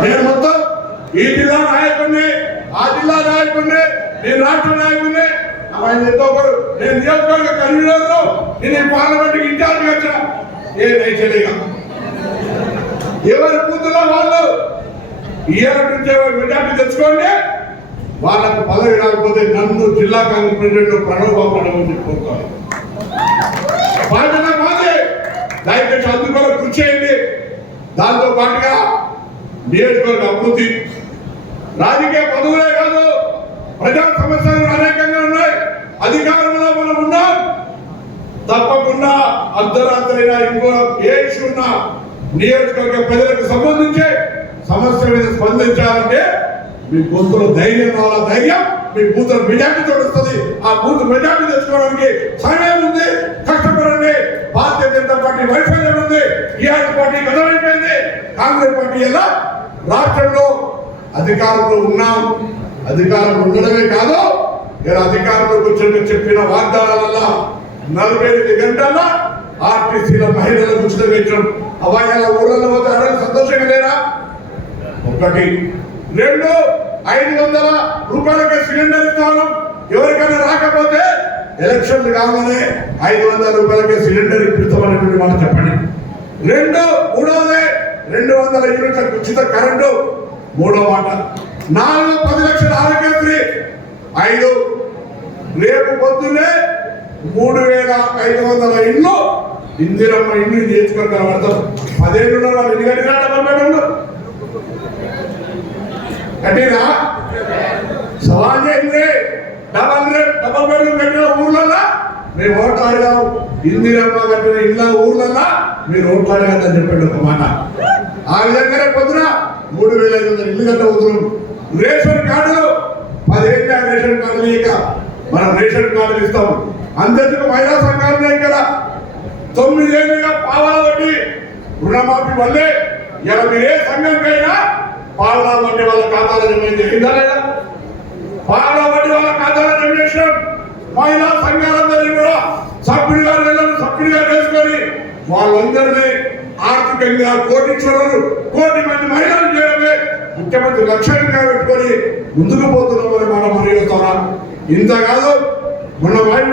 నేను మొత్తం ఈ జిల్లా నాయకుడిని ఆ జిల్లా నాయకుడిని నేను రాష్ట్ర నాయకుడిని ఆయన ఎంతో ఒకరు నేను నియోజకవర్గ కన్వీనర్ నేను ఈ పార్లమెంట్ ఇన్ఛార్జ్ వచ్చిన ఏ నైచలేగా ఎవరి బూతులో వాళ్ళు ఇయర్ నుంచి మెజార్టీ తెచ్చుకోండి వాళ్ళకు పదవి రాకపోతే నన్ను జిల్లా కాంగ్రెస్ ప్రెసిడెంట్ ప్రణవ్ బాబు అని చెప్పుకోవాలి నియోజకవర్గ అభివృద్ధి రాజకీయ పదవులే కాదు ప్రజా సమస్యలు అనేకంగా ఉన్నాయి. అధికారంలో మనం ఉన్నాం. తప్పకుండా అర్ధరాత్రి ఇంకో ఏ ఇష్యూ ఉన్నా నియోజకవర్గ ప్రజలకు సంబంధించి సమస్య మీద స్పందించాలంటే మీ గొంతులో ధైర్యం రావాల? ధైర్యం మీ బూతుల మెజార్టీ వస్తుంది ఆ బూత్ మెజార్టీ తెచ్చుకోవడానికి సమయం ఉంది. కష్టపడండి. భారతీయ జనతా పార్టీ వైఫల్యం ఉంది. టీఆర్ఎస్ పార్టీ గతమైపోయింది కాంగ్రెస్ పార్టీ ఎలా రాష్ట్రంలో అధికారంలో ఉన్నాం. అధికారం ఉండడమే కాదు ఇలా అధికారంలోకి వచ్చిన చెప్పిన వాగ్దానాల వల్ల నలభై ఎనిమిది గంటల ఆర్టీసీల మహిళలకు ఉచితం ఇచ్చడం అవాయాల ఊళ్ళలో పోతే అడగ సంతోషంగా లేరా? ఒకటి. రెండు ఐదు వందల రూపాయలకి సిలిండర్ ఇస్తాను. ఎవరికైనా రాకపోతే ఎలక్షన్ కాగానే ఐదు వందల రూపాయలకి సిలిండర్ ఇప్పిస్తామనేటువంటి మాట చెప్పండి. రెండు కూడా రెండు వందల యూనిట్ల ఉచిత కరెంటు మూడో మాట. నాలుగు పది లక్షల ఆరోగ్యశ్రీ ఐదు. రేపు పొద్దున్నే మూడు వేల ఐదు వందల ఇల్లు ఇందిరమ్మ ఇల్లు నేర్చుకొని కనబడతాం పదిహేను వాళ్ళు ఎన్ని కట్టినా డబ్బులు పెట్టండు కట్టినా సవాల్ చేయండి డబల్ రేట్ డబల్ బెడ్రూమ్ కట్టిన ఊర్లల్లా? మేము ఓట్లు అడిగాం ఇందిరమ్మ కట్టిన ఇళ్ళ ఊర్లల్లా? మీరు ఓట్లు అడగద్దని చెప్పండి ఒక మాట. ఆ విధంగానే పొద్దున మూడు వేల ఐదు వందల ఇల్లు కట్టబోతున్నాం రేషన్ కార్డులు పదిహేను రేషన్ కార్డులు ఇక మనం రేషన్ కార్డులు ఇస్తాం. అందరికీ మహిళా సంఘాలు ఉన్నాయి కదా. తొమ్మిదేళ్ళుగా పావలా వడ్డీ రుణమాఫీ వల్లే ఇలా మీరు ఏ సంఘంకైనా పావలా వడ్డీ వాళ్ళ ఖాతాలో జమ చేయిందా లేదా? పావలా వడ్డీ వాళ్ళ ఖాతాలో జమ చేసినాం. మహిళా సంఘాలందరినీ కూడా సభ్యుడిగా నెలలు సభ్యుడిగా చేసుకొని వాళ్ళందరినీ ఆర్థికంగా కోటీశ్వరులు కోటి మంది మహిళలు చేయడమే ముఖ్యమంత్రి లక్ష్యంగా పెట్టుకొని ముందుకు పోతున్నామని మనం మరియు ఇంత కాదు మొన్న వైపు